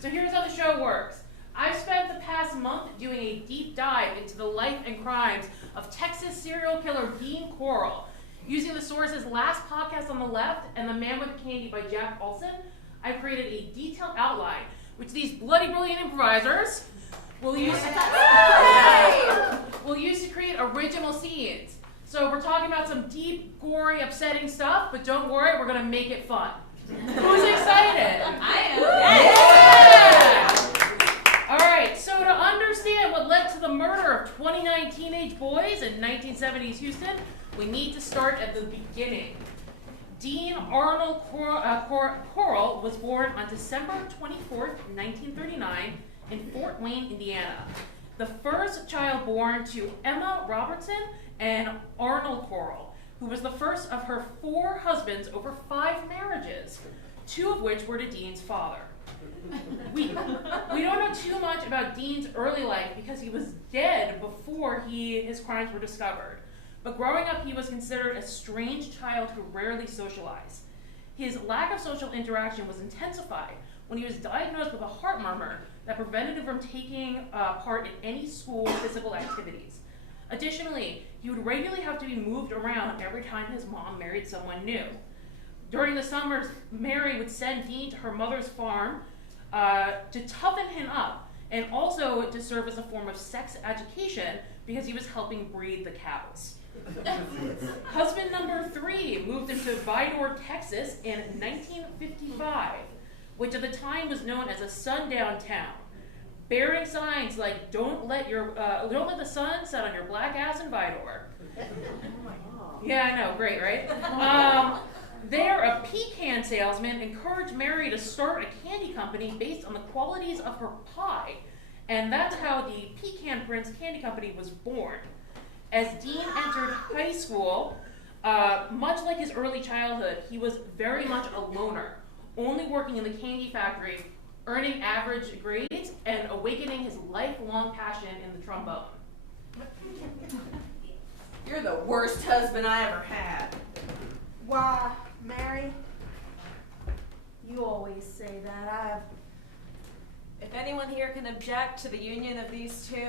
So here's how the show works. I've spent the past month doing a deep dive into the life and crimes of Texas serial killer Dean Corll. Using the sources Last Podcast on the Left and The Man with Candy by Jack Olson, I've created a detailed outline, which these bloody brilliant improvisers will use to create original scenes. So we're talking about some deep, gory, upsetting stuff, but don't worry, we're going to make it fun. Who's excited? I am. Yeah! All right, so to understand what led to the murder of 29 teenage boys in 1970s Houston, we need to start at the beginning. Dean Arnold Corll was born on December 24th, 1939 in Fort Wayne, Indiana. The first child born to Emma Robertson and Arnold Corll, who was the first of her 4 husbands over 5 marriages, 2 of which were to Dean's father. We don't know too much about Dean's early life because he was dead before his crimes were discovered. But growing up, he was considered a strange child who rarely socialized. His lack of social interaction was intensified when he was diagnosed with a heart murmur that prevented him from taking part in any school physical activities. Additionally, he would regularly have to be moved around every time his mom married someone new. During the summers, Mary would send Dean to her mother's farm to toughen him up and also to serve as a form of sex education because he was helping breed the cows. Husband number 3 moved into Vidor, Texas in 1955, which at the time was known as a sundown town, bearing signs like "Don't let the sun set on your black ass in Vidor." Yeah, I know, great, right? There, a pecan salesman encouraged Mary to start a candy company based on the qualities of her pie, and that's how the Pecan Prince Candy Company was born. As Dean entered high school, much like his early childhood, he was very much a loner, only working in the candy factory, earning average grades, and awakening his lifelong passion in the trombone. You're the worst husband I ever had. Why, Mary? You always say that. If anyone here can object to the union of these 2,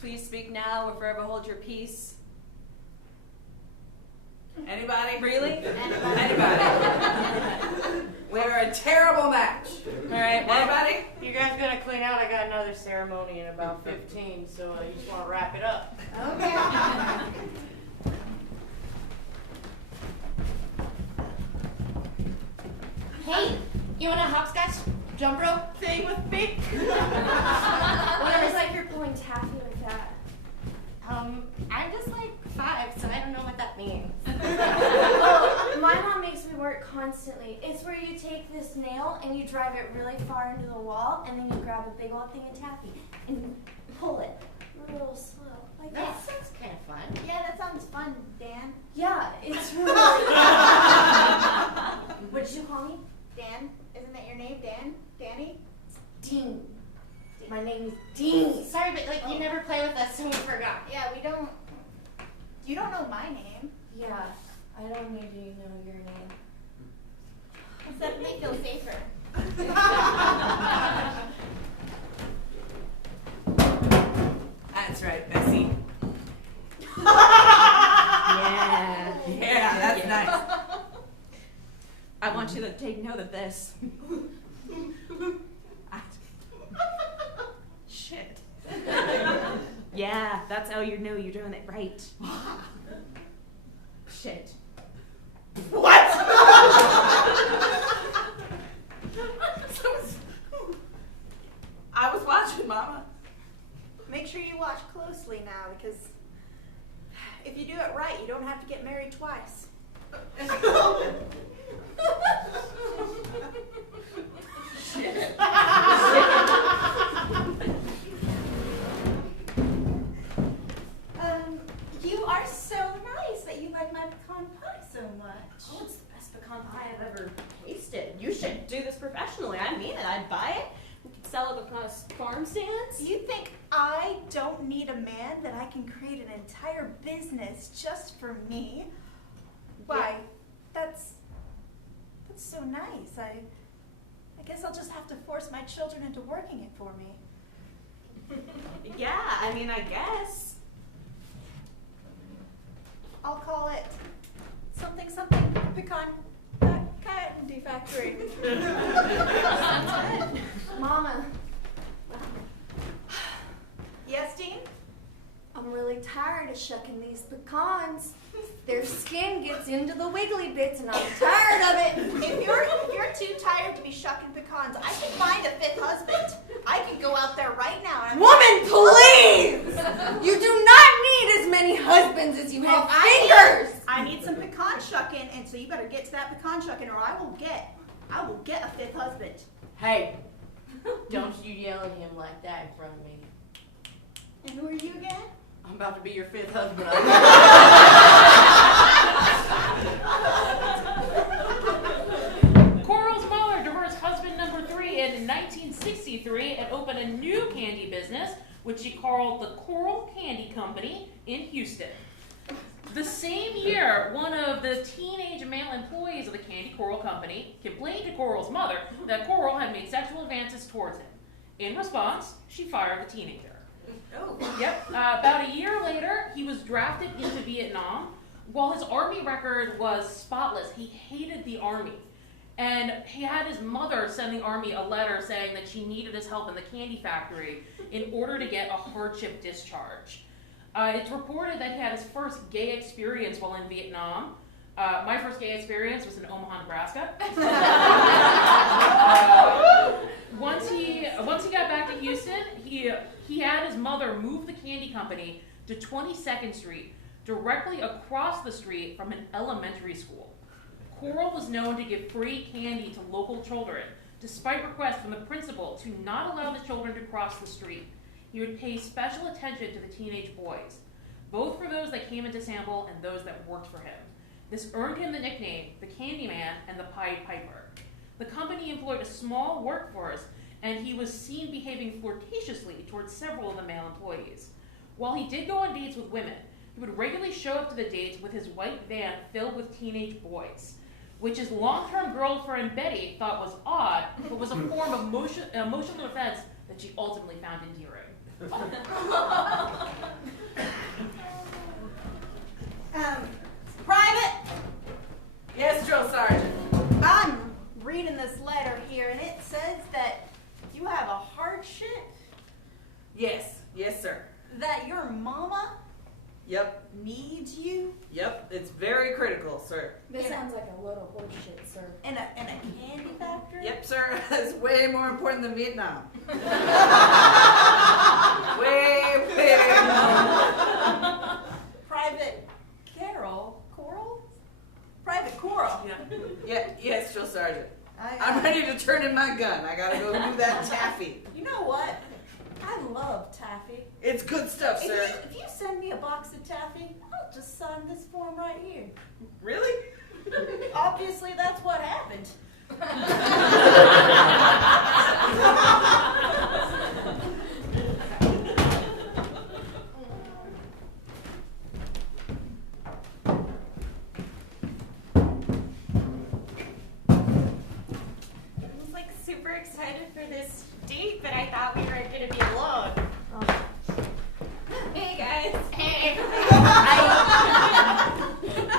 please speak now or forever hold your peace. Anybody? Really? Anybody? We're a terrible match. All right, anybody? You guys gonna clean out? I got another ceremony in about 15, so you just want to wrap it up. Okay. Hey, you want a hopscotch jump rope thing with me? What is like you're pulling taffy like that? I'm just like 5, so I don't know what that means. Oh, my mom makes me work constantly. It's where you take this nail and you drive it really far into the wall, and then you grab a big old thing of taffy and pull it a little slow. Like That that. sounds kind of fun. Yeah, that sounds fun, Dan. Yeah, it's really What did you call me? Dan? Isn't that your name, Dan? Danny? Dean. My name is Dean. Sorry, but like you never play with us, so we forgot. Yeah, we don't... You don't know my name. Yeah, I don't need to know your name. Does that make me feel safer? That's right, Bessie. Yeah. Yeah, that's nice. I want you to take note of this. Shit. Yeah, that's how you know you're doing it right. Shit. What? I was watching, Mama. Make sure you watch closely now, because if you do it right, you don't have to get married twice. Shit. You are so nice that you like my pecan pie so much. Oh, it's the best pecan pie I've ever tasted. You should do this professionally. I mean it. I'd buy it. We could sell it on farm stands. You think I don't need a man that I can create an entire business just for me? Why, that's so nice. I guess I'll just have to force force my children into working it for me. Yeah, I mean, I guess. I'll call it something pecan candy factory. Mama, Yes, Dean? I'm really tired of shucking these pecans. Their skin gets into the wiggly bits and I'm tired of it. If you're too tired to be shucking pecans, I can find a fifth husband. I could go out there right now and Woman, please! You do not need as many husbands as you have fingers! I need some pecan shucking, and so you better get to that pecan shucking or I will get a fifth husband. Hey, don't you yell at him like that in front of me. And who are you again? I'm about to be your fifth husband. Coral's mother divorced husband number 3 in 1963 and opened a new candy business, which she called the Coral Candy Company in Houston. The same year, one of the teenage male employees of the Candy Coral Company complained to Coral's mother that Coral had made sexual advances towards him. In response, she fired the teenager. Oh. Yep. About a year later, he was drafted into Vietnam. While his army record was spotless, he hated the army. And he had his mother send the army a letter saying that she needed his help in the candy factory in order to get a hardship discharge. It's reported that he had his first gay experience while in Vietnam. My first gay experience was in Omaha, Nebraska. Once he got back to Houston, he had his mother move the candy company to 22nd Street, directly across the street from an elementary school. Coral was known to give free candy to local children, despite requests from the principal to not allow the children to cross the street. He would pay special attention to the teenage boys, both for those that came into sample and those that worked for him. This earned him the nickname, the Candyman and the Pied Piper. The company employed a small workforce, and he was seen behaving flirtatiously towards several of the male employees. While he did go on dates with women, he would regularly show up to the dates with his white van filled with teenage boys, which his long-term girlfriend Betty thought was odd, but was a form of emotional defense that she ultimately found endearing. Private, Yes, Drill Sergeant. I'm reading this letter here, and it says that you have a hardship, Yes, sir. that your mama Yep, needs you it's very critical, sir. This sounds like a load of horse shit, sir. in a candy factory. Yep, sir. It's way more important than Vietnam. way more. Private Coral? Private Coral. Yes, Drill Sergeant. I'm I ready to turn in my gun. I gotta go do that taffy. You know what? I love taffy. It's good stuff, sir. If you send me a box of taffy, I'll just sign this form right here. Really? Obviously, that's what happened. I was like super excited for this date, but I thought we were gonna be alone. Hey guys. Hey.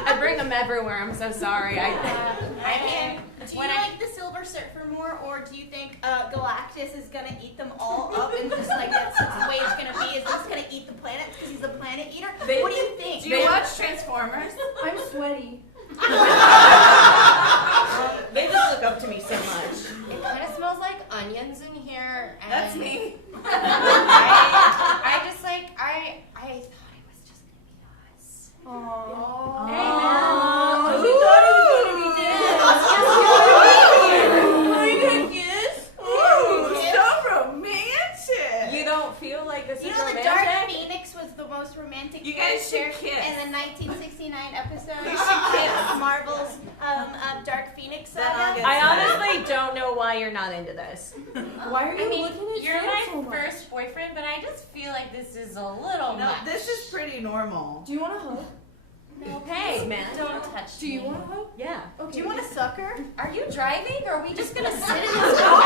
I bring them everywhere. I'm so sorry. Do you like the Silver Surfer more, or do you think Galactus is gonna eat them all up and just like that's the way it's gonna be? Is he's gonna eat the planets because he's a planet eater? What do you think? Do you watch Transformers? I'm sweaty. They just look up to me so much. It kind of smells like onions in here. And That's me. I just like I thought it was just gonna be us. Aww. Who thought it was gonna be so romantic. You don't feel like this You is know, the romantic? Dark Phoenix was the most romantic You guys should character kiss. in the 1969 episode You should kiss. of Marvel's Dark Phoenix Then I'll saga. get I honestly don't know why you're not into this. Why are you I mean, looking at you're Sam my so much? first boyfriend, but I just feel like this is a little No, much. this is pretty normal. Do you want a hug? Hey, man. Don't touch Do you me. want a hug? Yeah. Okay. Do you want a sucker? Are you driving, or are we just gonna sit in this car?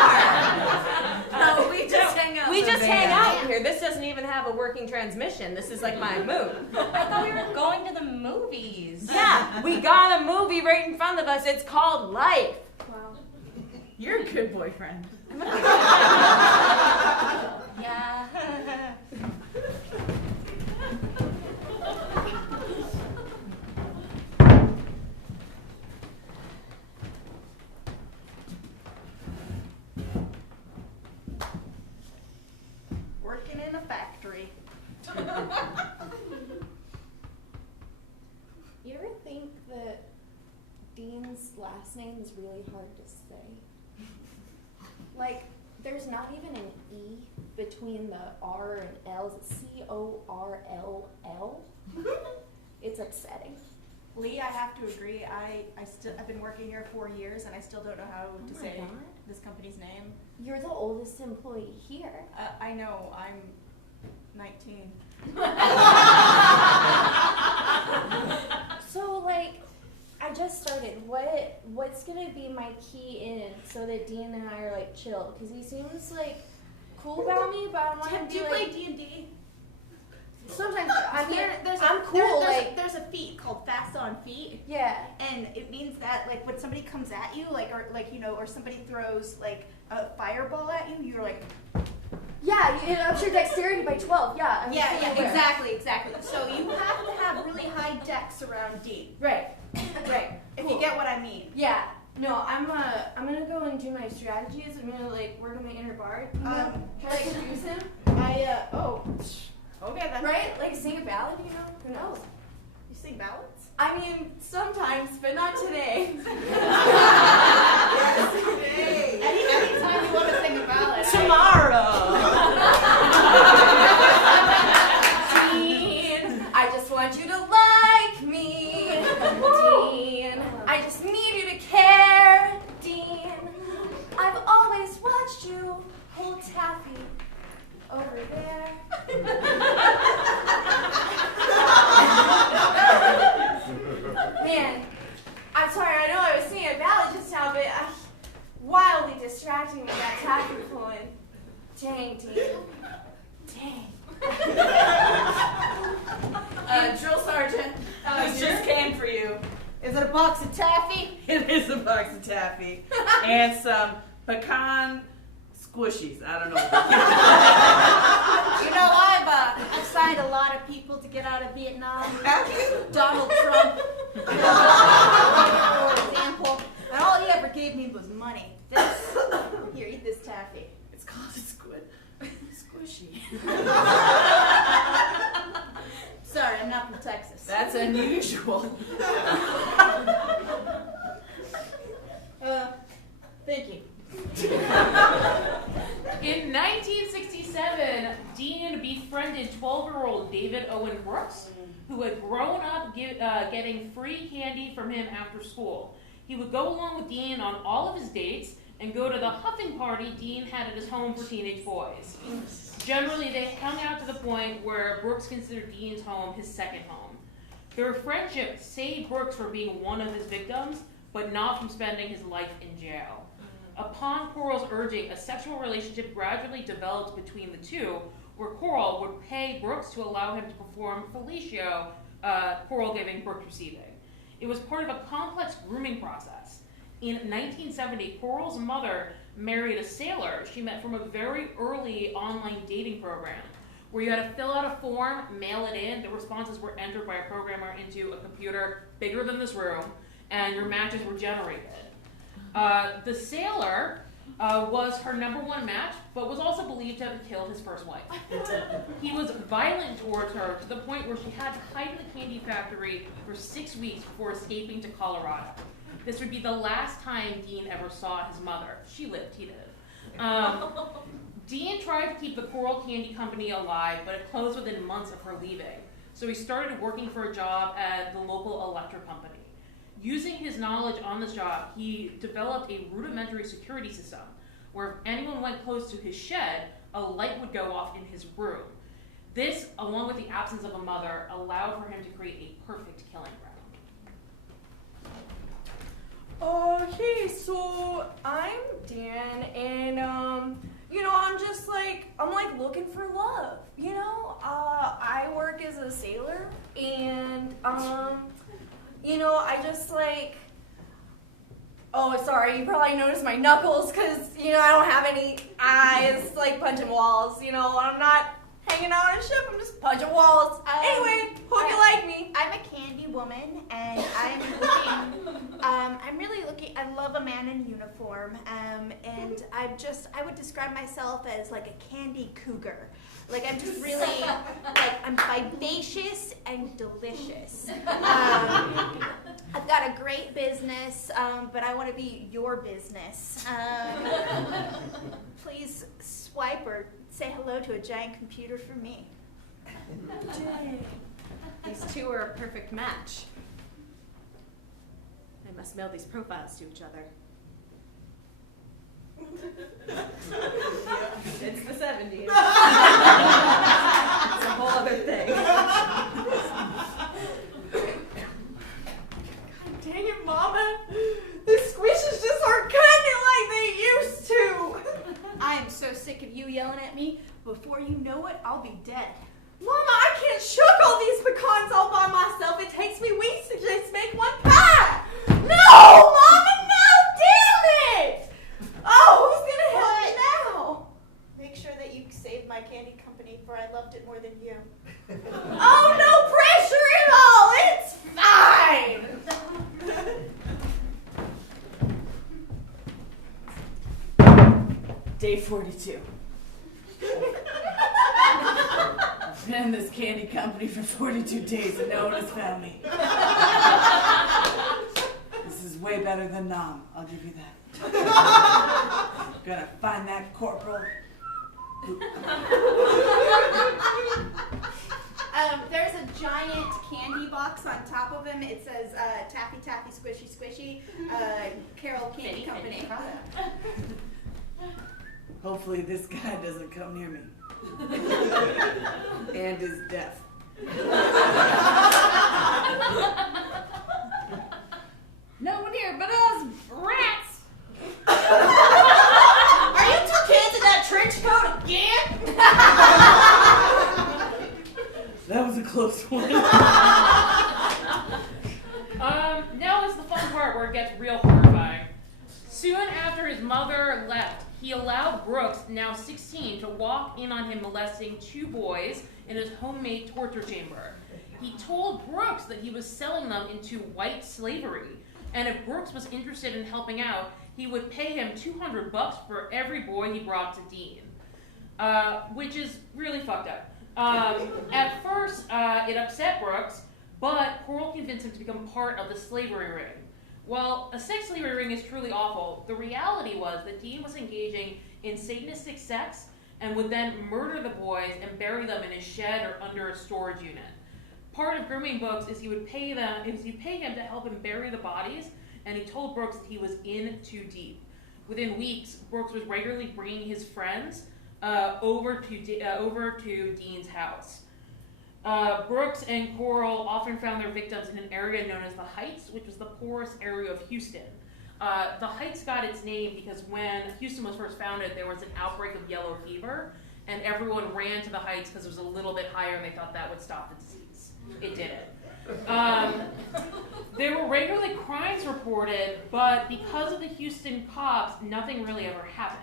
have a working transmission. This is like my move. I thought we were going to the movies. Yeah, we got a movie right in front of us. It's called Life. Wow. You're a good boyfriend. Yeah. Working in a factory. You ever think that Dean's last name is really hard to say? Like, there's not even an E between the R and L's. It's Corll. It's upsetting. Lee, I have to agree. I've been working here 4 years and I still don't know how to my say God. this company's name. You're the oldest employee here. I know, I'm 19. So, like, I just started. What's gonna be my key in so that Dean and I are like chill? Because he seems like cool about me, but I want to Do be you like. play D&D? Sometimes I'm here. I'm cool. There's a feat called Fast on Feet, Yeah. and it means that like when somebody comes at you, or somebody throws like a fireball at you, you're like, Yeah, you up your dexterity by 12. Yeah. I'm fully aware. exactly. So you have to have really high dex around D. Right. If Cool. you get what I mean. Yeah. No, I'm gonna go and do my strategies. I'm gonna like work on my inner bard. You know? Try to seduce him. Okay then. Right? Like sing a ballad. You know? Who knows? You sing ballads? I mean, sometimes, but not today. Anytime you want to sing a ballad. Tomorrow. Dean, I just want you to like me. Dean, I just need you to care. Dean, I've always watched you hold Taffy over there. Man, I'm sorry, I know I was singing a ballad just now, but wildly distracting with that Taffy pulling. Dang, Dean. Dang. Drill sergeant. This just came for you. Is it a box of taffy? It is a box of taffy and some pecan squishies. I don't know. You know, I've signed a lot of people to get out of Vietnam. Donald Trump, for example, and all he ever gave me was money. Here, eat this taffy. It's called a squishy. Sorry, I'm not from Texas. That's unusual. Thank you. In 1967, Dean befriended 12-year-old David Owen Brooks, who had grown up getting free candy from him after school. He would go along with Dean on all of his dates and go to the huffing party Dean had at his home for teenage boys. Generally, they hung out to the point where Brooks considered Dean's home his second home. Their friendship saved Brooks from being one of his victims, but not from spending his life in jail. Upon Corll's urging, a sexual relationship gradually developed between the two, where Corll would pay Brooks to allow him to perform fellatio, Corll giving, Brooks receiving. It was part of a complex grooming process. In 1970, Corll's mother married a sailor she met from a very early online dating program, where you had to fill out a form, mail it in, the responses were entered by a programmer into a computer bigger than this room, and your matches were generated. The sailor was her #1 match, but was also believed to have killed his first wife. He was violent towards her to the point where she had to hide in the candy factory for 6 weeks before escaping to Colorado. This would be the last time Dean ever saw his mother. She lived, he did. Dean tried to keep the Corll Candy Company alive, but it closed within months of her leaving. So he started working for a job at the local electric company. Using his knowledge on this job, he developed a rudimentary security system where if anyone went close to his shed, a light would go off in his room. This, along with the absence of a mother, allowed for him to create a perfect killing ground. Okay, so I'm Dan, and I'm looking for love. as a sailor, and I just like. Oh, sorry, you probably noticed my knuckles because I don't have any eyes, like punching walls. I'm not hanging out on a ship. I'm just punching walls. Anyway, hope you like me. I'm a candy woman, and I'm really looking. I love a man in uniform, and I would describe myself as like a candy cougar. Like I'm just really, like I'm vivacious and delicious. I've got a great business, but I want to be your business. Please swipe or say hello to a giant computer for me. These two are a perfect match. I must mail these profiles to each other. It's the 70s. It's a whole other thing. God dang it, Mama! The squishes just aren't cutting it like they used to! I am so sick of you yelling at me. Before you know it, I'll be dead. Mama, I can't shuck all these pecans all by myself. It takes me weeks to just make one pie. No, Mama, no, damn it! Oh, who's gonna help me now? Make sure that you save my candy company, for I loved it more than you. Oh, no pressure at all. It's fine. Day 42. I've been in this candy company for 42 days and no one has found me. This is way better than Nam, I'll give you that. Gonna find that corporal. There's a giant candy box on top of him. It says Taffy Taffy Squishy Squishy, Carol Candy Company. Hopefully this guy doesn't come near me. And is deaf. No one here but us rats. Are you two kids in that trench coat again? That was a close one. Now is the fun part where it gets real horrifying. Soon after his mother left, he allowed Brooks, now 16, to walk in on him molesting 2 boys in his homemade torture chamber. He told Brooks that he was selling them into white slavery, and if Brooks was interested in helping out, he would pay him $200 for every boy he brought to Dean, which is really fucked up. At first, it upset Brooks, but Coral convinced him to become part of the slavery ring. While a sex slavery ring is truly awful, the reality was that Dean was engaging in satanistic sex and would then murder the boys and bury them in a shed or under a storage unit. Part of grooming Brooks is he'd pay him to help him bury the bodies, and he told Brooks that he was in too deep. Within weeks, Brooks was regularly bringing his friends over to Dean's house. Brooks and Coral often found their victims in an area known as the Heights, which was the poorest area of Houston. The Heights got its name because when Houston was first founded, there was an outbreak of yellow fever, and everyone ran to the Heights because it was a little bit higher and they thought that would stop the disease. It didn't. There were regularly crimes reported, but because of the Houston cops, nothing really ever happened.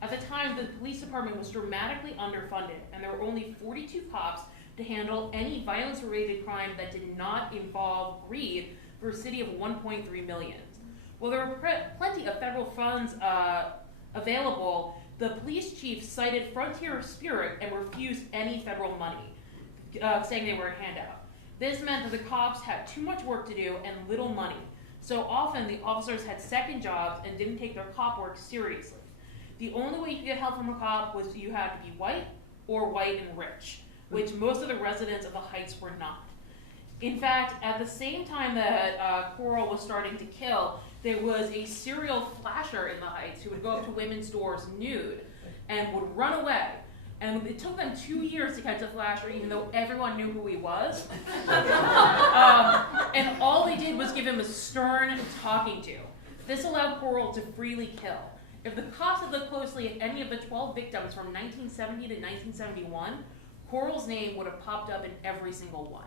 At the time, the police department was dramatically underfunded, and there were only 42 cops to handle any violence-related crime that did not involve greed for a city of 1.3 million. While there were plenty of federal funds available, the police chief cited frontier spirit and refused any federal money, saying they were a handout. This meant that the cops had too much work to do and little money. So often the officers had second jobs and didn't take their cop work seriously. The only way you could get help from a cop was you had to be white or white and rich, which most of the residents of the Heights were not. In fact, at the same time that Coral was starting to kill, there was a serial flasher in the Heights who would go up to women's doors nude and would run away. And it took them 2 years to catch the flasher, even though everyone knew who he was. And all they did was give him a stern talking to. This allowed Coral to freely kill. If the cops had looked closely at any of the 12 victims from 1970 to 1971, Coral's name would have popped up in every single one.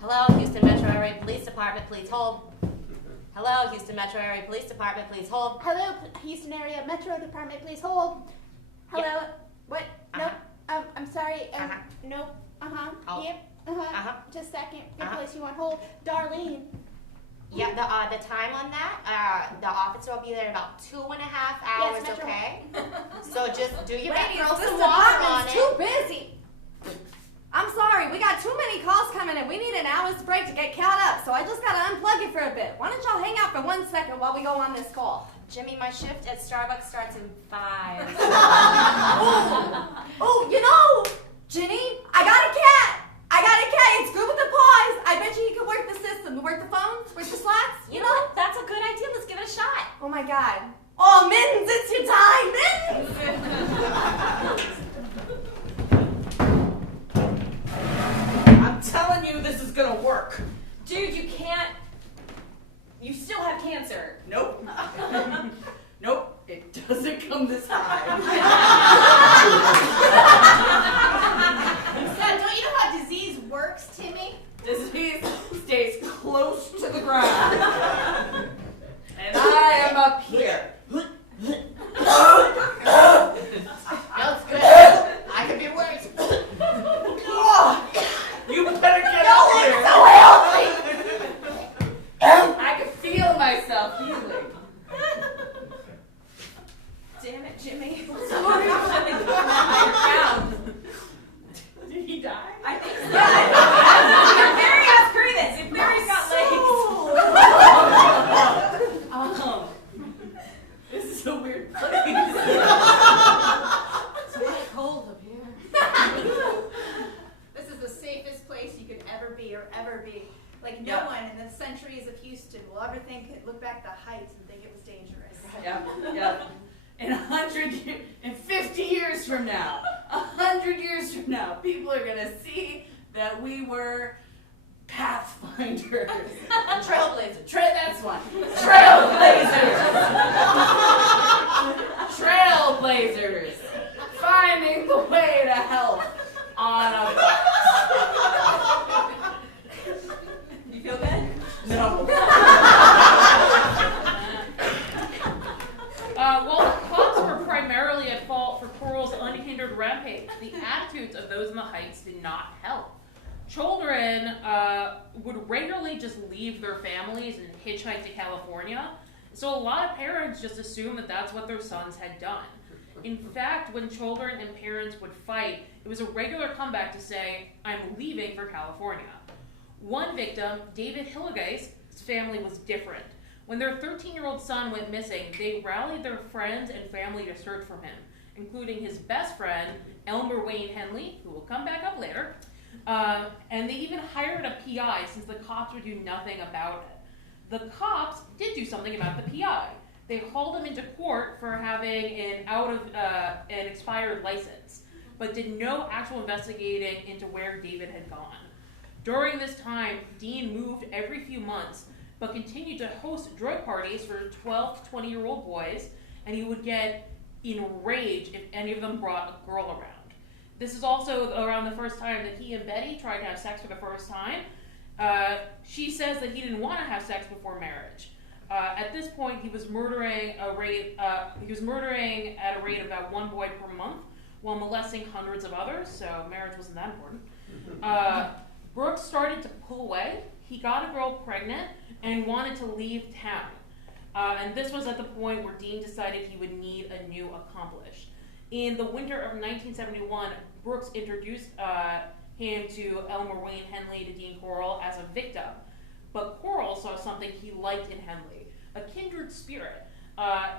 Hello, Houston Metro Area Police Department, please hold. Hello, Houston Metro Area Police Department, please hold. Hello, Houston Area Metro Department, please hold. Hello. Yeah. What? Uh-huh. Nope. I'm sorry. Uh-huh. Nope. Oh. Yep. Uh-huh. Just a second. Good Uh-huh. place you on hold. Darlene. Yeah, the time on that, the officer will be there in about 2.5 hours, Yes, Metro. okay? So just do your best, Ladies, throw this some water on department's it. too busy. I'm sorry, we got too many calls coming in. We need an hour's break to get caught up, so I just gotta unplug it for a bit. Why don't y'all hang out for 1 second while we go on this call? Jimmy, my shift at Starbucks starts in 5. Oh, you know, Ginny, I got a cat. It's good with the paws. I bet you he could work the system, work the phones, work the slots. You know what? That's a good idea. Let's give it a shot. Oh my God. Oh, Mittens, it's your time, Mittens. I'm telling you, this is gonna work. Dude, you can't. You still have cancer. Nope. Nope. It doesn't come this high. So, don't you know how disease works, Timmy? Disease stays close to the ground. And I am up here. That's good. I could be worse. You better get out here. So healthy. I can feel myself healing. Damn it, Jimmy. Did he die? I think so. Your Mary has credence. If Mary's got legs. This is a weird place. It's really cold up here. This is the safest place you could ever be or ever be. Like, no Yeah. one in the centuries of Houston will ever look back at the heights and think it was dangerous. Yep, yep. In 50 years from now, 100 years from now, people are gonna see that we were pathfinders. Trailblazer. That's one. Trailblazers. Trailblazers. Finding the way to health on a bus. You feel good? No. While the cops were primarily at fault for Coral's unhindered rampage, the attitudes of those in the Heights did not help. Children would regularly just leave their families and hitchhike to California, so a lot of parents just assumed that that's what their sons had done. In fact, when children and parents would fight, it was a regular comeback to say, "I'm leaving for California." One victim, David Hilligeist's family was different. When their 13-year-old son went missing, they rallied their friends and family to search for him, including his best friend, Elmer Wayne Henley, who will come back up later, and they even hired a PI since the cops would do nothing about it. The cops did do something about the PI. They hauled him into court for having an expired license, but did no actual investigating into where David had gone. During this time, Dean moved every few months, but continued to host drug parties for 12 to 20-year-old boys, and he would get enraged if any of them brought a girl around. This is also around the first time that he and Betty tried to have sex for the first time. She says that he didn't want to have sex before marriage. At this point, he was murdering at a rate of about one boy per month, while molesting hundreds of others. So marriage wasn't that important. Brooks started to pull away. He got a girl pregnant and wanted to leave town. And this was at the point where Dean decided he would need a new accomplice. In the winter of 1971, Brooks introduced him to Elmer Wayne Henley to Dean Coral as a victim. But Coral saw something he liked in Henley, a kindred spirit.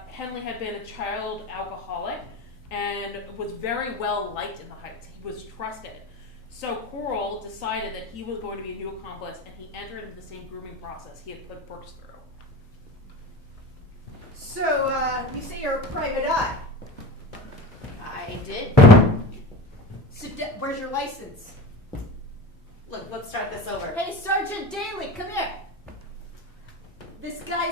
Henley had been a child alcoholic and was very well liked in the Heights. He was trusted. So Coral decided that he was going to be a new accomplice, and he entered into the same grooming process he had put Brooks through. So, you say you're a private eye. I did. So, where's your license? Look, let's start this over. Hey, Sergeant Daly, come here. This guy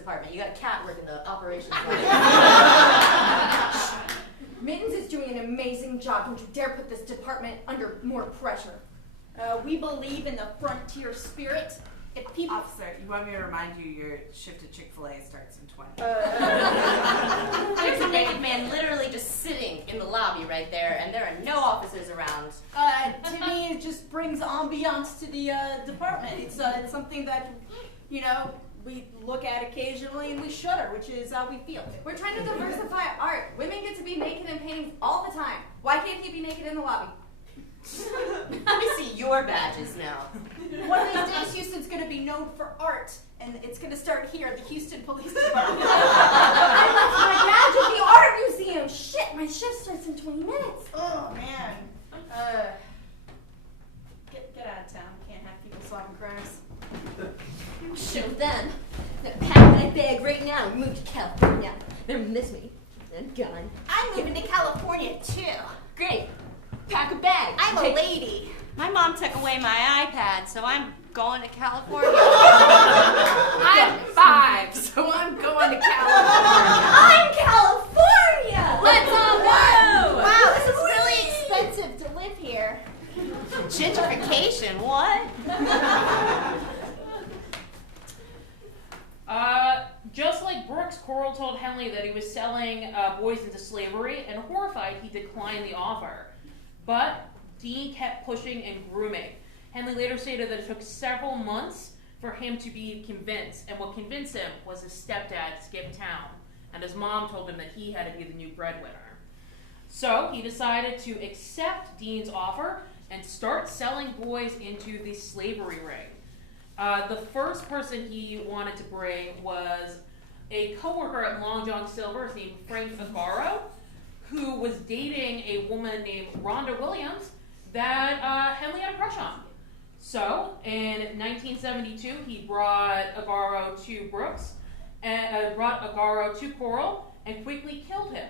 department. You got a cat working the operations. Mittens is doing an amazing job. Don't you dare put this department under more pressure. We believe in the frontier spirit. If people... Officer, you want me to remind you your shift at Chick-fil-A starts in 20. There's a naked man literally just sitting in the lobby right there, and there are no officers around. To me, it just brings ambiance to the department. It's something that, you know, we look at occasionally and we shudder, which is how we feel. We're trying to diversify art. Women get to be naked in paintings all the time. Why can't he be naked in the lobby? Let me see your badges now. One of these days, Houston's going to be known for art, and it's going to start here at the Houston Police Department. I left my badge at the art museum. Shit, my shift starts in 20 minutes. Oh, man. Get out of town. Can't have people solving crimes. Show them. Now pack my bag right now and move to California. Then miss me. Then gone. I'm moving to California, too. Great. Pack a bag. I'm a lady. My mom took away my iPad, so I'm going to California. I'm 5, so I'm going to California. I'm California! Let's all go! Wow, this is really expensive to live here. Gentrification, what? Just like Brooks, Coral told Henley that he was selling boys into slavery, and horrified, he declined the offer. But Dean kept pushing and grooming. Henley later stated that it took several months for him to be convinced, and what convinced him was his stepdad, Skip Town, and his mom told him that he had to be the new breadwinner. So he decided to accept Dean's offer and start selling boys into the slavery ring. The first person he wanted to bring was a coworker at Long John Silver's named Frank Agaro, who was dating a woman named Rhonda Williams that Henley had a crush on. So, in 1972, he brought Agaro to Brooks, and brought Agaro to Coral, and quickly killed him.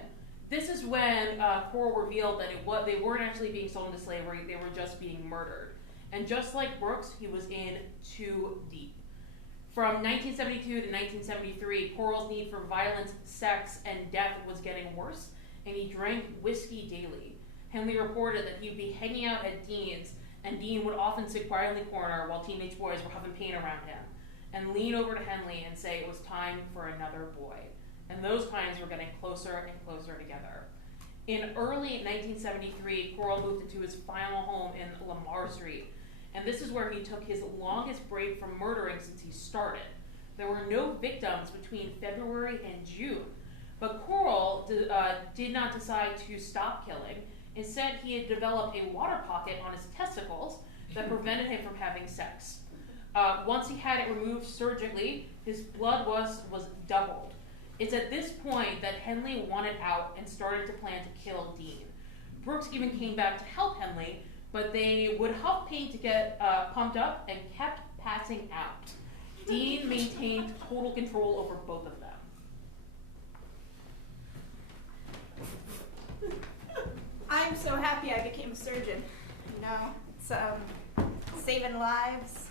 This is when Coral revealed that they weren't actually being sold into slavery, they were just being murdered. And just like Brooks, he was in too deep. From 1972 to 1973, Coral's need for violence, sex, and death was getting worse, and he drank whiskey daily. Henley reported that he'd be hanging out at Dean's, and Dean would often sit quietly in the corner while teenage boys were huffing paint around him, and lean over to Henley and say it was time for another boy. And those times were getting closer and closer together. In early 1973, Coral moved into his final home in Lamar Street, and this is where he took his longest break from murdering since he started. There were no victims between February and June, but Coral did not decide to stop killing. Instead, he had developed a water pocket on his testicles that prevented him from having sex. Once he had it removed surgically, his blood was doubled. It's at this point that Henley wanted out and started to plan to kill Dean. Brooks even came back to help Henley, but they would huff paint to get pumped up and kept passing out. Dean maintained total control over both of them. I'm so happy I became a surgeon. You know, it's saving lives.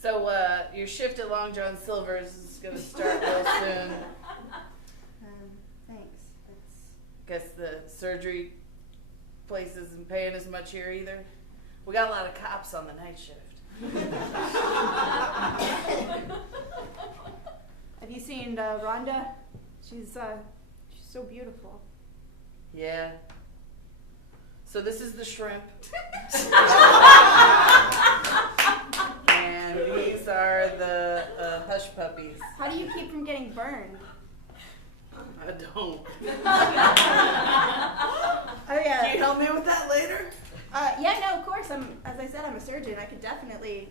So, your shift at Long John Silver's is going to start real soon. Thanks. Guess the surgery place isn't paying as much here either. We got a lot of cops on the night shift. Have you seen Rhonda? She's so beautiful. Yeah. So this is the shrimp. And these are the hush puppies. How do you keep from getting burned? I don't. Oh yeah. Can you help me with that later? Yeah, no, of course. As I said, I'm a surgeon. I could definitely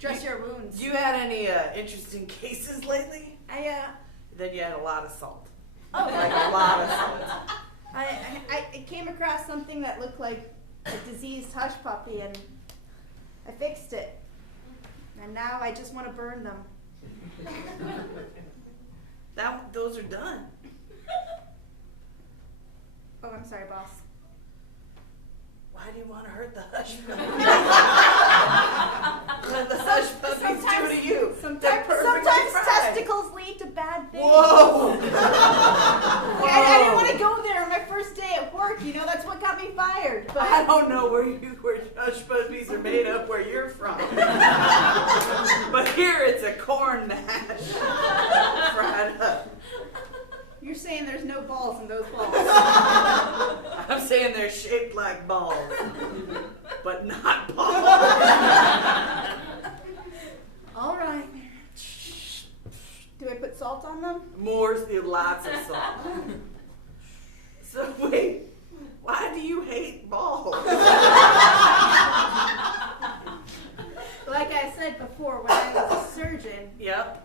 dress your wounds. You had any interesting cases lately? Then you had a lot of salt. Oh, Like a lot of salt. I came across something that looked like a diseased hush puppy, and I fixed it. And now I just want to burn them. Those are done. Oh, I'm sorry, boss. Why do you want to hurt the hush puppies? What did the hush puppies do to you? Sometimes perfectly fine. testicles lead to bad things. Whoa! I didn't want to go there on my first day at work. You know, that's what got me fired. But I don't know where hush puppies are made up where you're from. But here it's a corn mash fried up. you're saying there's no balls in those balls. I'm saying they're shaped like balls, but not balls. All right. Do I put salt on them? Lots of salt. So wait, why do you hate balls? Like I said before, when I was a surgeon, Yep.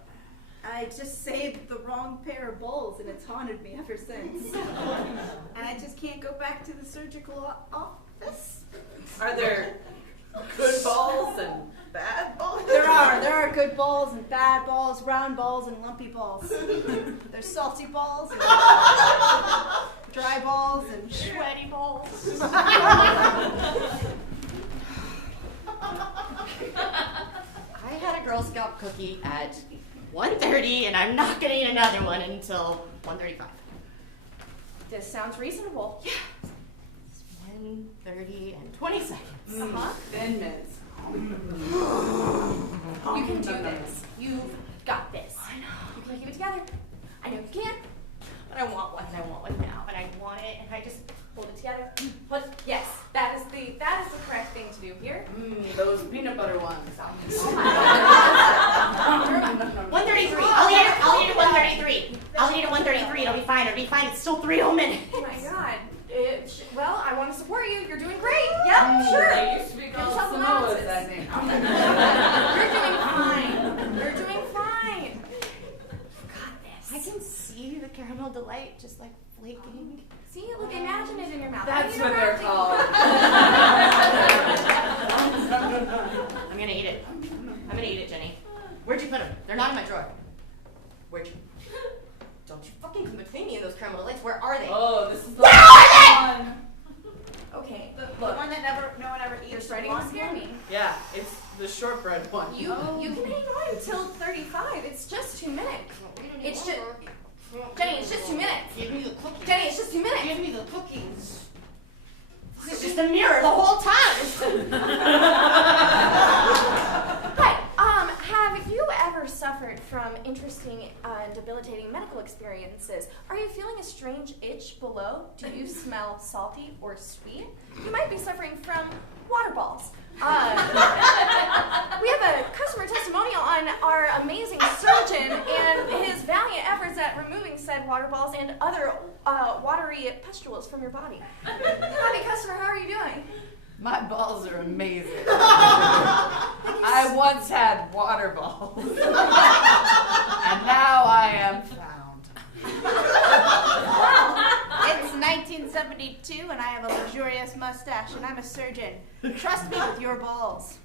I just saved the wrong pair of balls, and it's haunted me ever since. And I just can't go back to the surgical office. Are there good balls and bad balls? There are good balls and bad balls, round balls and lumpy balls. There's salty balls and dry balls and sweaty balls. I had a Girl Scout cookie at 1:30, and I'm not gonna eat another one until 1:35. This sounds reasonable. It's 1:30 and 20 seconds. 10 minutes. You can do this. You've got this. I know. You can keep it together. I know you can. But I want one, and I want one now, and I want it, and I just Hold it together. Yes, that is the correct thing to do here. Those peanut butter ones. 1:33. I'll eat it at 1:33. I'll eat it at 1:33. It'll be fine. It'll be fine. It's still 3 whole minutes. Oh my God. Well, I want to support you. You're doing great. Yep, sure. They used to be called Yourself Samoas, allowances. I think. You're doing fine. You're doing fine. Got this. I can see the caramel delight just like flaking. See, look, imagine it in your mouth. That's You what don't they're have to- called. I'm gonna eat it. I'm gonna eat it, Jenny. Where'd you put them? They're not in my drawer. Where'd you? Don't you fucking come between me and those caramel delights. Where are they? Oh, this is the Where are one. Okay, The look, one that no one ever eats. you're starting to scare me. Yeah, it's the shortbread one. You can hang on until 35. It's just 2 minutes. It's just Jenny. It's just 2 minutes. Give me the cookies. Jenny, it's just 2 minutes. Give me the cookies. This is just a mirror the whole time. Hi. Have you ever suffered from interesting, debilitating medical experiences? Are you feeling a strange itch below? Do you smell salty or sweet? You might be suffering from water balls. We have a customer testimonial on our amazing surgeon and his valiant efforts at removing said water balls and other watery pustules from your body. Howdy, customer. How are you doing? My balls are amazing. I once had water balls. And now I am found. It's 1972 and I have a luxurious mustache and I'm a surgeon. Trust me with your balls.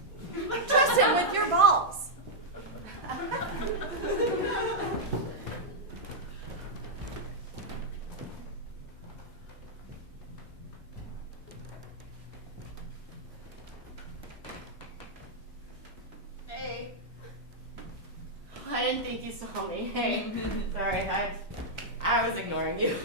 Trust him with your balls. Hey. I didn't think you saw me. Hey, sorry, I was ignoring you.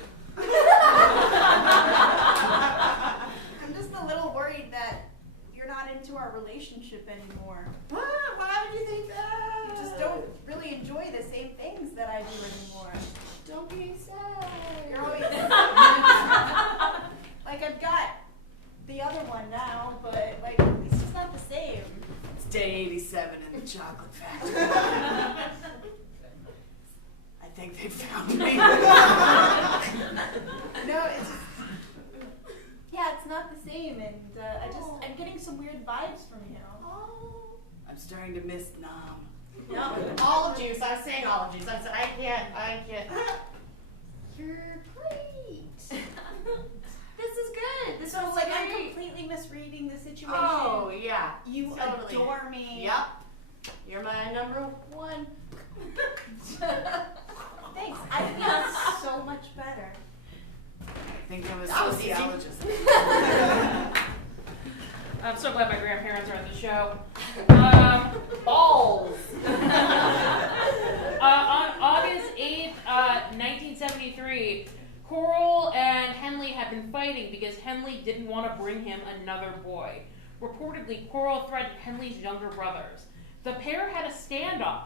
I'm just a little worried that you're not into our relationship anymore. Why would you think that? You just don't really enjoy the same things that I do anymore. Don't be sad. You're always like I've got the other one now, but like it's just not the same. It's day 87 in the chocolate factory. I think they found me. No, it's yeah, it's not the same, and I'm getting some weird vibes from you. I'm starting to miss Nom. No, olive juice. I was saying olive juice. I said I can't. You're great. This is good. This So is like I'm great. completely misreading the situation. Oh yeah. You totally. adore me. Yep. You're my number one. Thanks. I feel so much better. I think I'm a That was easy. sociologist. I'm so glad my grandparents are at the show. Balls. On August 8th, 1973, Coral and Henley had been fighting because Henley didn't want to bring him another boy. Reportedly, Coral threatened Henley's younger brothers. The pair had a standoff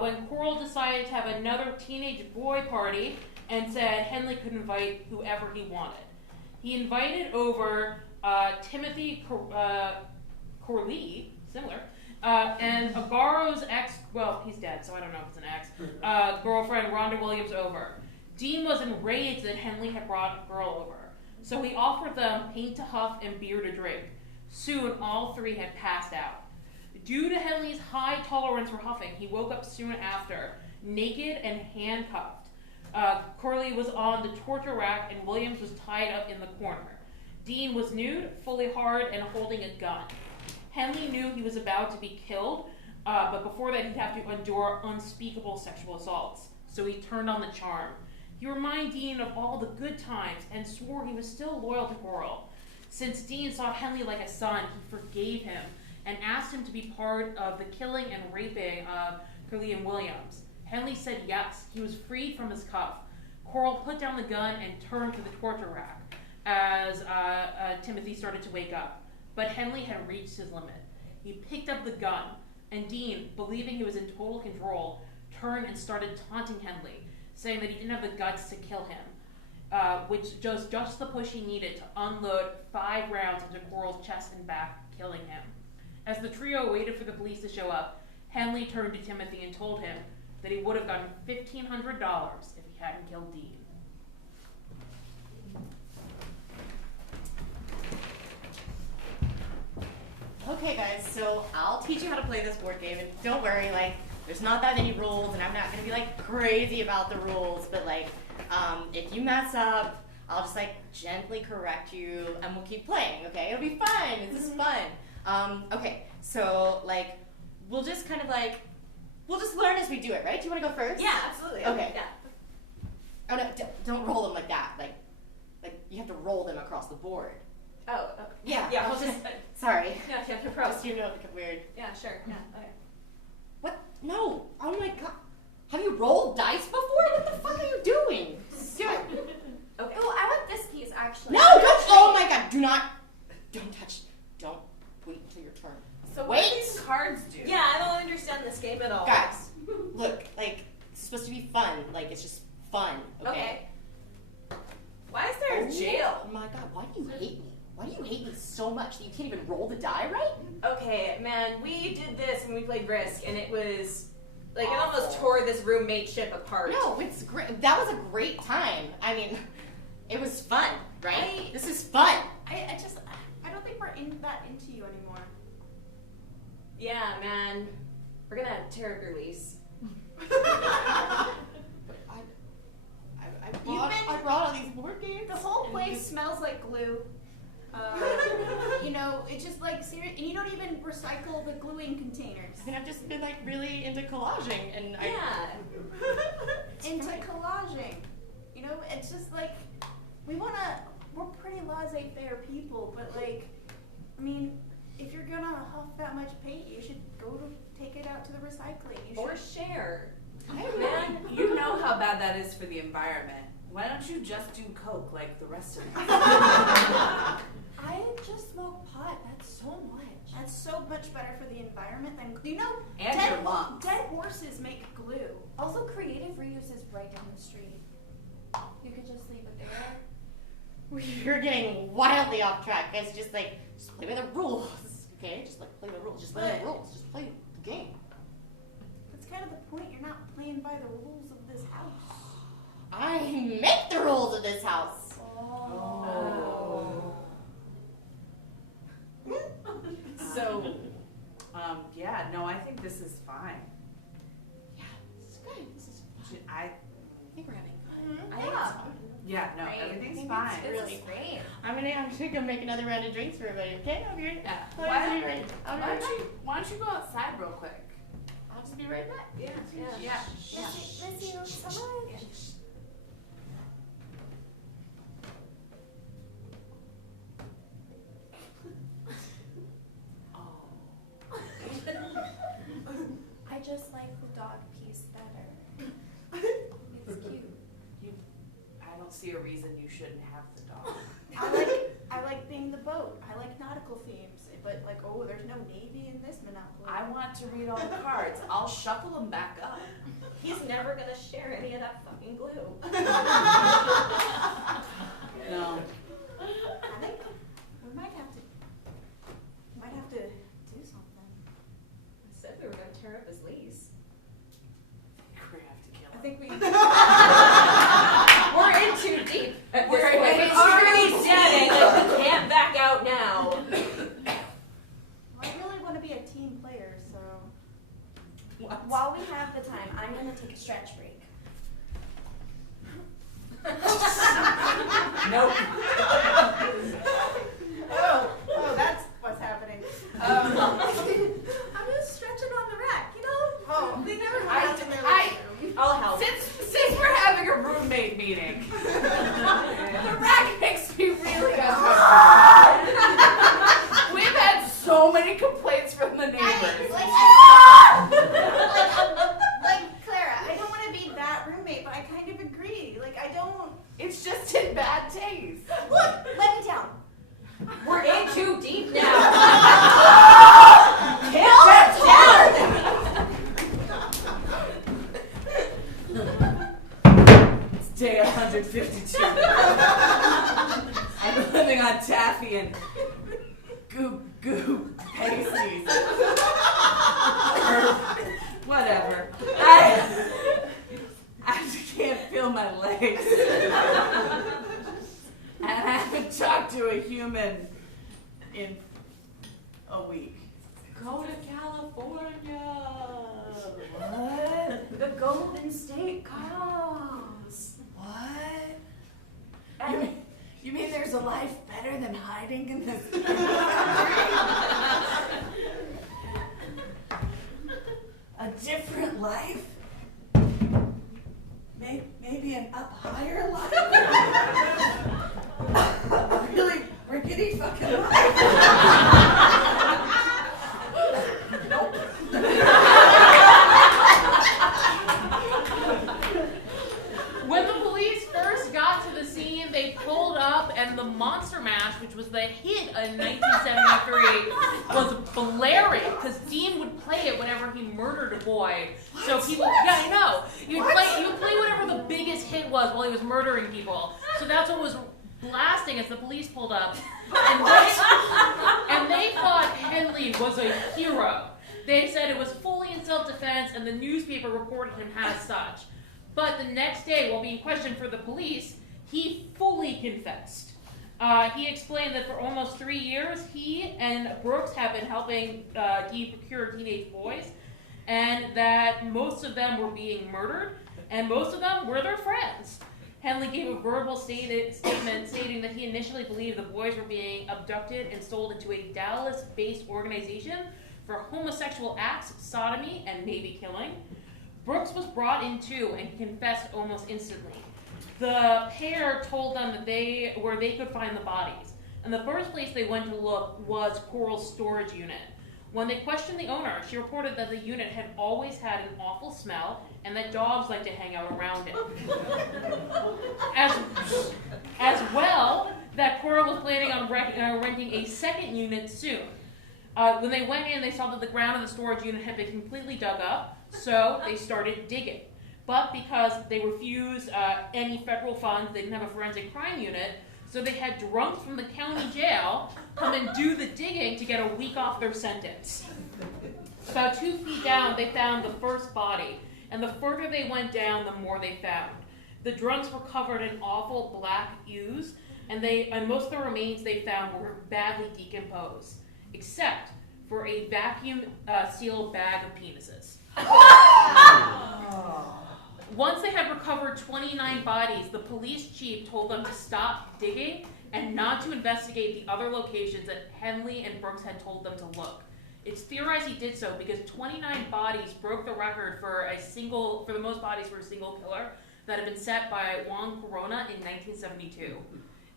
when Coral decided to have another teenage boy party and said Henley could invite whoever he wanted. He invited over Timothy Corley, similar, and Agaro's ex, well, he's dead, so I don't know if it's an ex, girlfriend Rhonda Williams over. Dean was enraged that Henley had brought a girl over, so he offered them paint to huff and beer to drink. Soon, all three had passed out. Due to Henley's high tolerance for huffing, he woke up soon after, naked and handcuffed. Corley was on the torture rack and Williams was tied up in the corner. Dean was nude, fully hard, and holding a gun. Henley knew he was about to be killed, but before that he'd have to endure unspeakable sexual assaults. So he turned on the charm. He reminded Dean of all the good times and swore he was still loyal to Coral. Since Dean saw Henley like a son, he forgave him and asked him to be part of the killing and raping of Curly and Williams. Henley said yes. He was freed from his cuff. Coral put down the gun and turned to the torture rack as Timothy started to wake up. But Henley had reached his limit. He picked up the gun, and Dean, believing he was in total control, turned and started taunting Henley, saying that he didn't have the guts to kill him, which was just the push he needed to unload 5 rounds into Coral's chest and back, killing him. As the trio waited for the police to show up, Henley turned to Timothy and told him that he would have gotten $1,500 if he hadn't killed Dean. Okay, guys, so I'll teach you how to play this board game, and don't worry, like, there's not that many rules, and I'm not gonna be, like, crazy about the rules, but, like, if you mess up, I'll just, like, gently correct you, and we'll keep playing, okay? It'll be fun. It's just fun. Okay, so, like, we'll just kind of, like, we'll just learn as we do it, right? Do you want to go first? Yeah, absolutely. Okay. Yeah. Oh, no, don't roll them like that. Like, you have to roll them across the board. Oh, okay. Yeah, Yeah, I'll we'll just, sorry. Yeah, no problem. Just, you know, it's weird. Yeah, sure. Yeah, okay. What? No. Oh my god. Have you rolled dice before? What the fuck are you doing? Do it. Okay. Oh, I want this piece actually. No, don't. Oh my god. Don't touch. Don't wait until your turn. So Wait. what do these cards do? Yeah, I don't understand this game at all. Guys, look, like, it's supposed to be fun. Like, it's just fun, okay? Why is there a jail? Oh my god, why do you hate me? Why do you hate me so much that you can't even roll the die right? Okay, man, we did this when we played Risk, and it was, like, it Awful. almost tore this roommate ship apart. No, it's great. That was a great time. I mean, it was fun, right? This is fun. I don't think we're that into you anymore. Yeah, man. We're gonna tear up your lease. I brought all these board games. The whole place smells like glue. You know, it's just like serious, and you don't even recycle the gluing containers. I think I've just been like really into collaging, and Yeah. Into collaging. You know, it's just like we're pretty laissez-faire people, but like, I mean, if you're gonna huff that much paint, you should go to take it out to the recycling. You Or should. share. Man, you know how bad that is for the environment. Why don't you just do coke like the rest of us? I just smoke pot. That's so much. That's so much better for the environment than, you know, And dead, your lungs. dead horses make glue. Also, creative reuse is right down the street. You could just leave it there. you're getting wildly off track. Guys, just play by the rules, okay? Just like play the rules. Just play the rules. Just play the game. That's kind of the point. You're not playing by the rules of this house. I make the rules of this house. Oh. So, yeah, no, I think this is fine. Yeah, this is good. This is fun. I think we're having fun. Mm-hmm. I think it's fun. Yeah, no, Great. everything's fine. This Really is great. I'm gonna make another round of drinks for everybody. Okay, I'll be right back. Why don't you go outside real quick? I'll just be right back. Yeah, Yeah. Miss you so much. see a reason you shouldn't have the dog. I like being the boat. I like nautical themes, but like, oh, there's no navy in this Monopoly. I want to read all the cards. I'll shuffle them back up. He's never gonna share any of that fucking glue. No. I think we might have to do something. I said we were gonna tear up his lease. We have to kill I him. think we. We're in too deep. At this We're point. in It's too already deep. setting. Like we can't back out now. Well, I really want to be a team player, so. While we have the time, I'm gonna take a stretch break. Nope. Oh, that's what's happening. I'm just stretching on the rack, you know? Oh, they never have to really. I'll help. Since we're having a roommate meeting, the rack makes me really uncomfortable. We've had so many complaints from the neighbors. Like Clara, I don't want to be that roommate, but I kind of agree. Like, I don't. It's just in bad taste. Look, let me down. We're in too deep now. It's day 152. I'm living on taffy and goo pasties. Or whatever. I just can't feel my legs. And I haven't talked to a human in a week. Go to California. What? The Golden State Cows. What? You mean there's a life better than hiding in this a different life? Maybe an up higher life? A really rickety fucking life? Nope. When the police first got to the scene, they pulled up, and the Monster Mash, which was the hit in 1973, was blaring because Dean would play it whenever he murdered a boy. So people, yeah, I know. You'd play whatever the biggest hit was while he was murdering people. So that's what was blasting as the police pulled up, and they thought Henley was a hero. They said it was fully in self-defense, and the newspaper reported him as such. But the next day, while being questioned for the police, he fully confessed. He explained that for almost 3 years, he and Brooks have been helping Dean procure teenage boys, and that most of them were being murdered, and most of them were their friends. Henley gave a verbal statement stating that he initially believed the boys were being abducted and sold into a Dallas-based organization for homosexual acts, sodomy, and maybe killing. Brooks was brought in too and confessed almost instantly. The pair told them that where they could find the bodies, and the first place they went to look was Coral's storage unit. When they questioned the owner, she reported that the unit had always had an awful smell and that dogs like to hang out around it. As well, that Coral was planning on renting a second unit soon. When they went in, they saw that the ground of the storage unit had been completely dug up, so they started digging. But because they refused any federal funds, they didn't have a forensic crime unit, so they had drunks from the county jail come and do the digging to get a week off their sentence. About 2 feet down, they found the first body, and the further they went down, the more they found. The drunks were covered in awful black ooze, and most of the remains they found were badly decomposed, except for a vacuum-sealed bag of penises. Once they had recovered 29 bodies, the police chief told them to stop digging and not to investigate the other locations that Henley and Brooks had told them to look. It's theorized he did so because 29 bodies broke the record for the most bodies for a single killer that had been set by Juan Corona in 1972.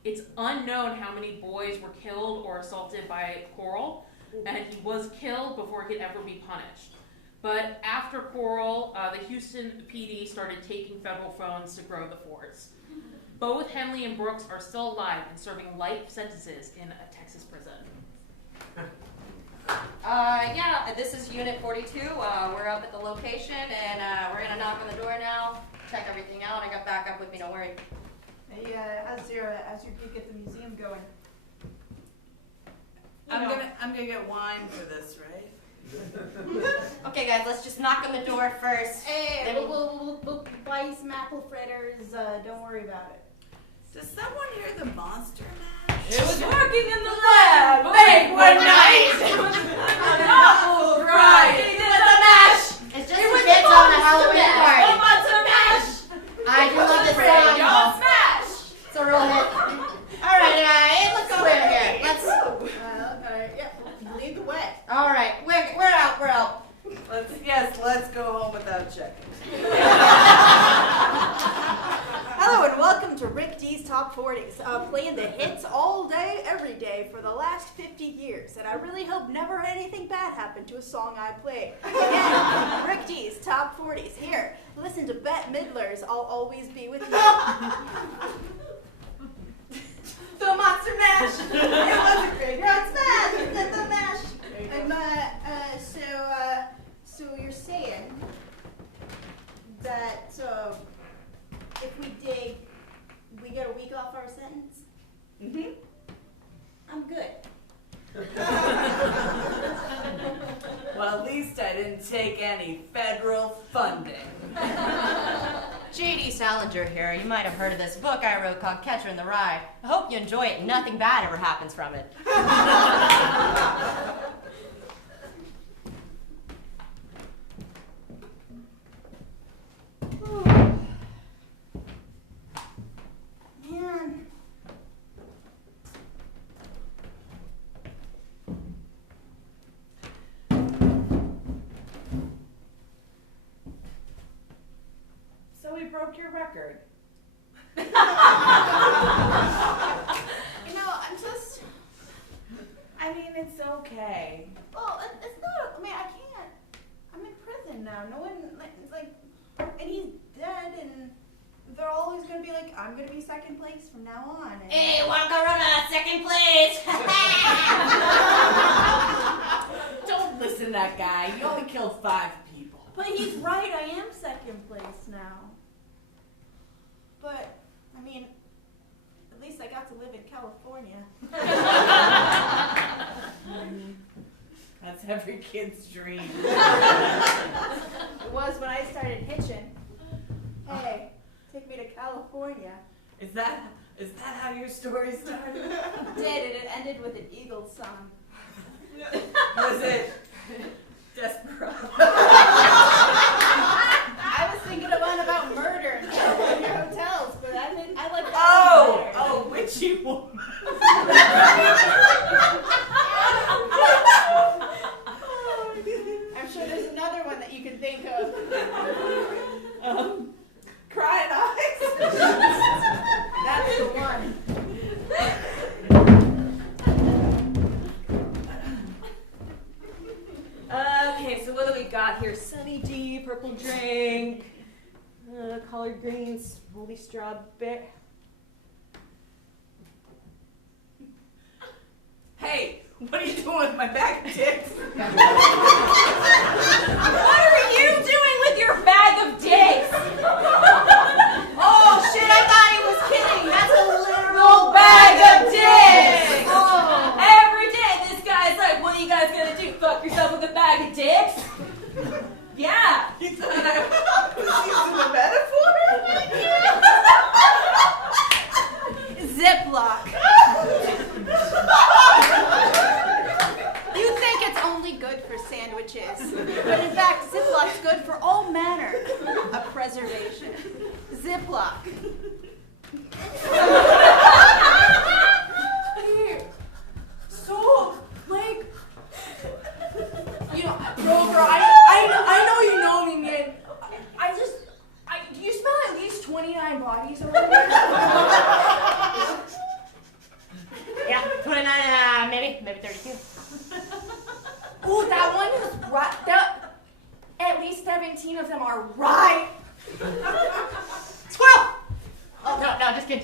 It's unknown how many boys were killed or assaulted by Coral, and he was killed before he could ever be punished. But after Coral, the Houston PD started taking federal funds to grow the force. Both Henley and Brooks are still alive and serving life sentences in a Texas prison. Yeah, this is Unit 42. We're up at the location, and we're gonna knock on the door now. Check everything out. I got backup with me. Don't worry. Hey, how's your gig at the museum going? I'm gonna get wine for this, right? Okay, guys, let's just knock on the door first. Hey, Then we'll buy you some apple fritters. Don't worry about it. Does someone hear the monster mash? It was working in the lab. Late one night. Apples right. It's just the kids on the Halloween party. Monster mash. I do love this Don't song. smash. It's a real hit. All right, it looks clear here. Let's. Yeah, lead the way. All right, we're out. We're out. Let's go home without checking. Hello and welcome to Rick D's Top 40s, playing the hits all day, every day for the last 50 years. And I really hope never anything bad happened to a song I play. Again, Rick D's Top 40s. Here, listen to Bette Midler's I'll Always Be With You. The Monster Mash! It was a graveyard smash! The mash! So you're saying that if we dig, we get a week off our sentence? Mm-hmm. I'm good. Well, at least I didn't take any federal funding. J.D. Salinger here. You might have heard of this book I wrote called Catcher in the Rye. I hope you enjoy it and nothing bad ever happens from it. Man. So we broke your record. I mean, it's okay. Well, it's not. I mean, I can't. I'm in prison now. No one. It's like, and he's dead, and they're always gonna be like, I'm gonna be second place from now on. And Hey, Wakarona, second place! Don't listen to that guy. You only killed 5 people. But he's right. I am second place now. But I mean, at least I got to live in California. That's every kid's dream. It was when I started hitching. Hey, take me to California. Is that how your story started? It ended with an Eagles song. Was it Desperado? I was thinking of one about murder and California hotels, but I like that. Oh, witchy woman. I'm sure there's another one that you can think of. Crying eyes. That's the one. Okay, so what do we got here? Sunny D, purple drink, collard greens, moldy strawberry. Hey, what are you doing with my bag of dicks? What are you doing with your bag of dicks? Oh shit, I thought he was kidding. That's a literal bag of dicks. Oh. Every day this guy's like, what are you guys gonna do? Fuck yourself with a bag of dicks? Yeah. You thought I was using a metaphor? Ziploc. You think it's only good for sandwiches, but in fact, Ziploc's good for all manner of preservation. Ziploc. So, like, you know, Rover, I know you know me, man. Do you smell at least 29 bodies over there? Yeah, 29, maybe 32. Ooh, that one is right. At least 17 of them are right. Squirrel! Oh, no, just kidding.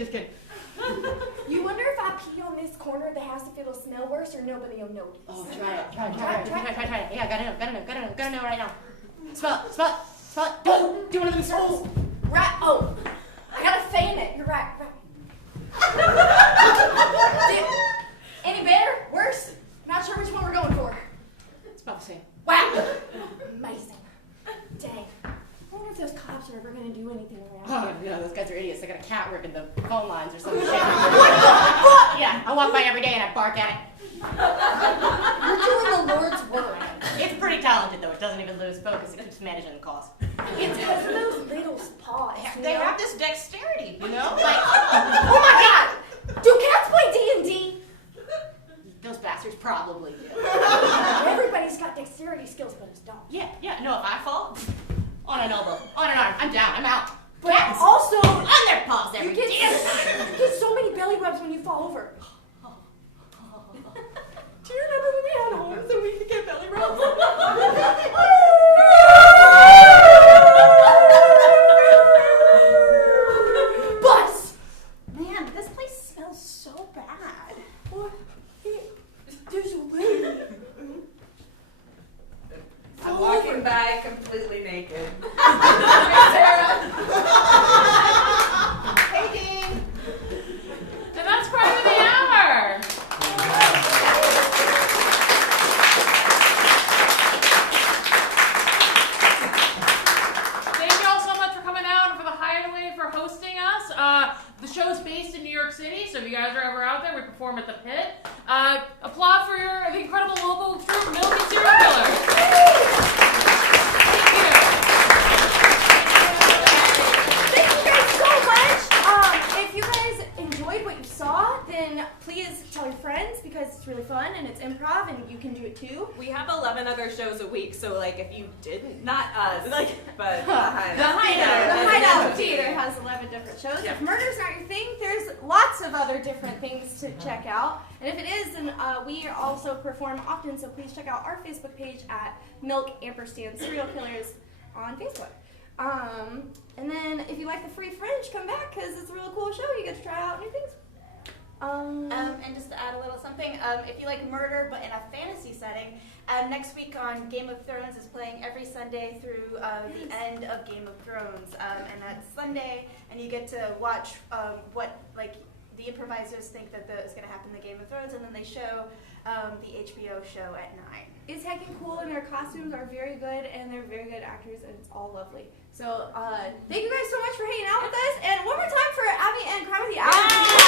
You wonder if I pee on this corner of the house if it'll smell worse or nobody will notice. Oh, try it. Yeah, gotta know right now. Smell it. Do one of them circles. Right. Oh, I gotta feign it. You're right. Any better? Worse? Not sure which one we're going for. It's about the same. Wow. Amazing. Dang. I wonder if those cops are ever gonna do anything around Oh, here. no, those guys are idiots. They got a cat working the phone lines or some shit. What the fuck? Yeah, I walk by every day and I bark at it. You're doing the Lord's work. It's pretty talented, though. It doesn't even lose focus. It keeps managing the calls. It's because of those little paws. They have this dexterity, You know? Like, Oh my God! Do cats play D&D? those bastards probably do. Everybody's got dexterity skills, but it's dogs. Yeah. No, if I fall, on an elbow, on an arm, I'm down, I'm out. But Cats, also, on their paws every you get, damn time. you get so many belly rubs when you fall over. Do you remember when we had homes and we could get belly rubs? Bus! Man, this place smells so bad. What? There's a way. I'm walking by completely naked. Hey, Dean. And that's Crime of the Hour. Thank you all so much for coming out and for the Hideaway for hosting us. The show's based in New York City, so if you guys are ever out there, we perform at the Pit. Applaud for the incredible Lobo troupe, Milk and Serial Killers. Thank you. Thank you guys so much. If you guys enjoyed what you saw, then please tell your friends because it's really fun and it's improv and you can do it too. We have 11 other shows a week, so like if you didn't, Not us, but The Hideout Theater has 11 different shows. Yeah. If murder's not your thing, there's lots of other different things to check out. And if it is, then we also perform often, so please check out our Facebook page at Serial Killers on Facebook. And then if you like the free Fringe, come back because it's a really cool show. You get to try out new things. And just to add a little something, if you like murder but in a fantasy setting, next week on Game of Thrones is playing every Sunday through the end of Game of Thrones, and that's Sunday, and you get to watch what like the improvisers think that is going to happen in the Game of Thrones, and then they show the HBO show at 9. It's heckin' cool, and their costumes are very good, and they're very good actors, and it's all lovely. So, thank you guys so much for hanging out with us, and one more time for Abby and Crime of the Hour.